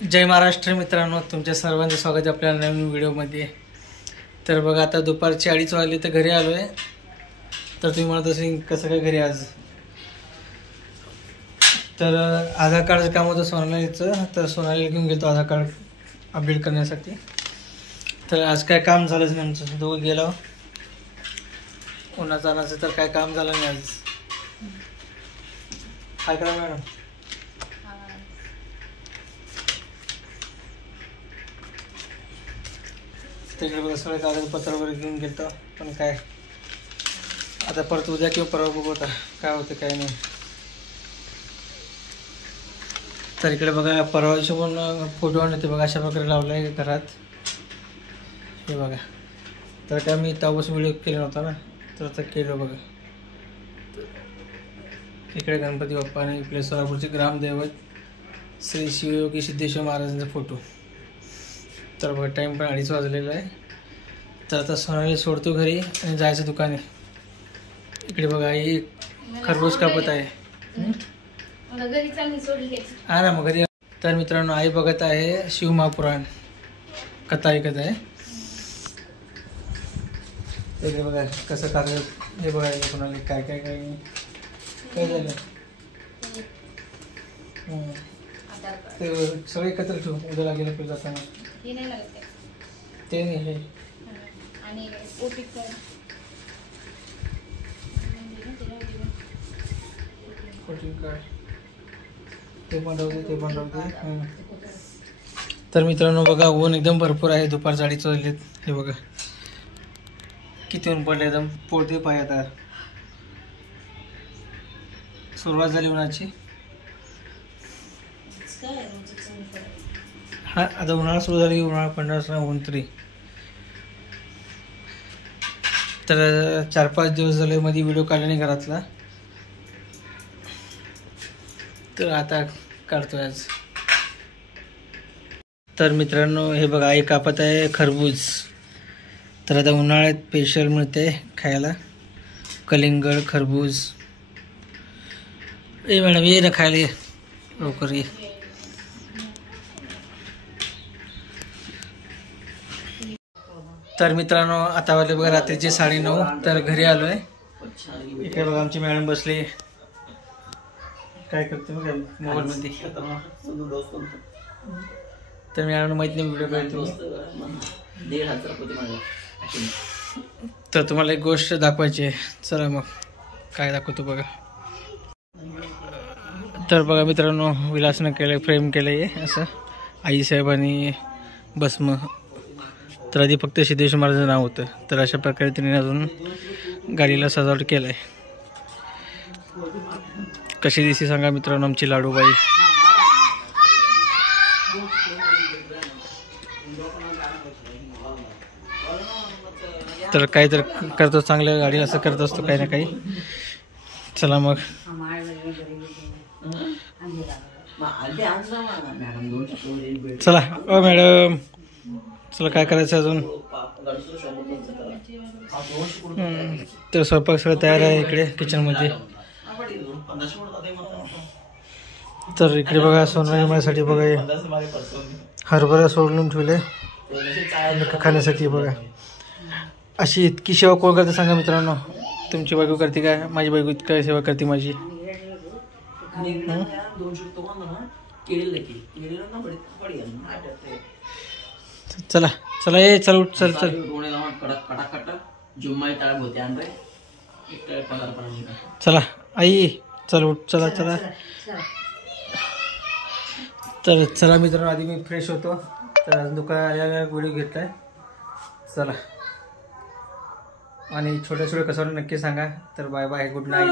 जय महाराष्ट्र मित्रांनो, तुमच्या सर्वांचे स्वागत आहे आपल्या नवीन व्हिडिओमध्ये। तर बघा आता दुपारचे 2:30 वाजले तर घरी आलो आहे। तर तुम्ही म्हणत असेल कसं काय घरी आज, तर आधार कार्डचं काम होतं सोनालीचं, तर सोनालीला घेऊन गेलो आधार कार्ड अपडेट करण्यासाठी। तर आज काय काम झालंच नाही आमचं, दोघं गेलो उन्हाचं आणायचं, तर काय काम झालं नाही आज। काय करा मॅडम, तिकडे बघा सगळे कागदपत्र वगैरे घेऊन गेलो, पण काय आता परत उद्या किंवा परवा बघू आता काय होतं काय नाही। तर इकडे बघा परवाचे पण फोटो आणले बघा, अशा प्रकारे लावला आहे घरात, हे बघा। तर काय मी तेव्हापासून व्हिडिओ केला नव्हता ना, तर आता केलं बघा। इकडे गणपती बाप्पा आणि इकडे सोलापूरचे ग्रामदैवत श्री शिवयोगी सिद्धेश्वर महाराजांचा फोटो। तर बघा टाईम पण 2:30 वाजलेला आहे। तर आता सोनाली सोडतो घरी आणि जायचं दुकाने। इकडे बघा ही खरबूज कापत आहे, हा ना मग घरी। तर मित्रांनो आई बघत आहे शिवमहापुराण कथा ऐकत आहे। इकडे बघा कसं कागद, हे बघा कोणाला काय काय काय काय झालं, ते सगळे एकत्र ठेवू उद्या लागेल आपल्याला जाताना। ते नाही हे आणि वोटिंग कार्ड ते पण राहू दे, ते पण राहू दे। तर मित्रांनो बघा ऊन एकदम भरपूर आहे, दुपार 2:30 वाजलेत, हे बघा किती ऊन पडले, एकदम पोळते पाय। आता सुरुवात झाली उन्हाची, हा आता उन्हाळा सुरू झाली, उन्हाळा पडणार ऊन तरी। तर 4-5 दिवस झाले मध्ये व्हिडिओ काढला नाही घरातला, तर आता काढतोय आज। तर मित्रांनो हे बघा आई कापत आहे खरबूज। तर आता उन्हाळ्यात स्पेशल मिळते खायला कलिंगड खरबूज। ए मॅडम ये ना खायला, ये लवकर ये। तर मित्रांनो आता वाजले बघा रात्रीचे 9:30, तर घरी आलो आहे। इकडे बघा आमची मॅडम बसली, काय करते बघा मोबाईलमध्ये। तर मॅडम माहित नाही व्हिडिओ काढतो, तर तुम्हाला एक गोष्ट दाखवायची आहे, चला मग काय दाखवतो बघा। तर बघा मित्रांनो विलासनं केलं, फ्रेम केलं आहे असं आईसाहेबांनी भस्म। तर आधी फक्त सिद्धेश्वर महाराजांचं नाव होतं, तर अशा प्रकारे त्यांनी अजून गाडीला सजावट केलं आहे। कशी दिसते सांगा मित्रांनो आमची लाडूबाई। तर काही तर करतो चांगल्या गाडी, असं करत असतो काही ना काही। चला मग चला ओ मॅडम, चला काय करायचं अजून। तर स्वयंपाक सगळं तयार आहे इकडे किचनमध्ये। तर इकडे बघा सोनाली माझ्यासाठी बघा हरभरा सोडून ठेवले खाण्यासाठी बघा। अशी इतकी सेवा कोण करते सांगा मित्रांनो, तुमची बायको करते काय? माझी बायको इतकी सेवा करते माझी। चला चला ये, चल उठ, चल चल चला आई, चल उठ, चला चला। तर चला मित्रांनो आधी मी फ्रेश होतो, तर दुकानात आल्याला व्हिडिओ घेतलाय। चला आणि छोट्या छोट्या कसं नक्की सांगा। तर बाय बाय, गुड नाईट।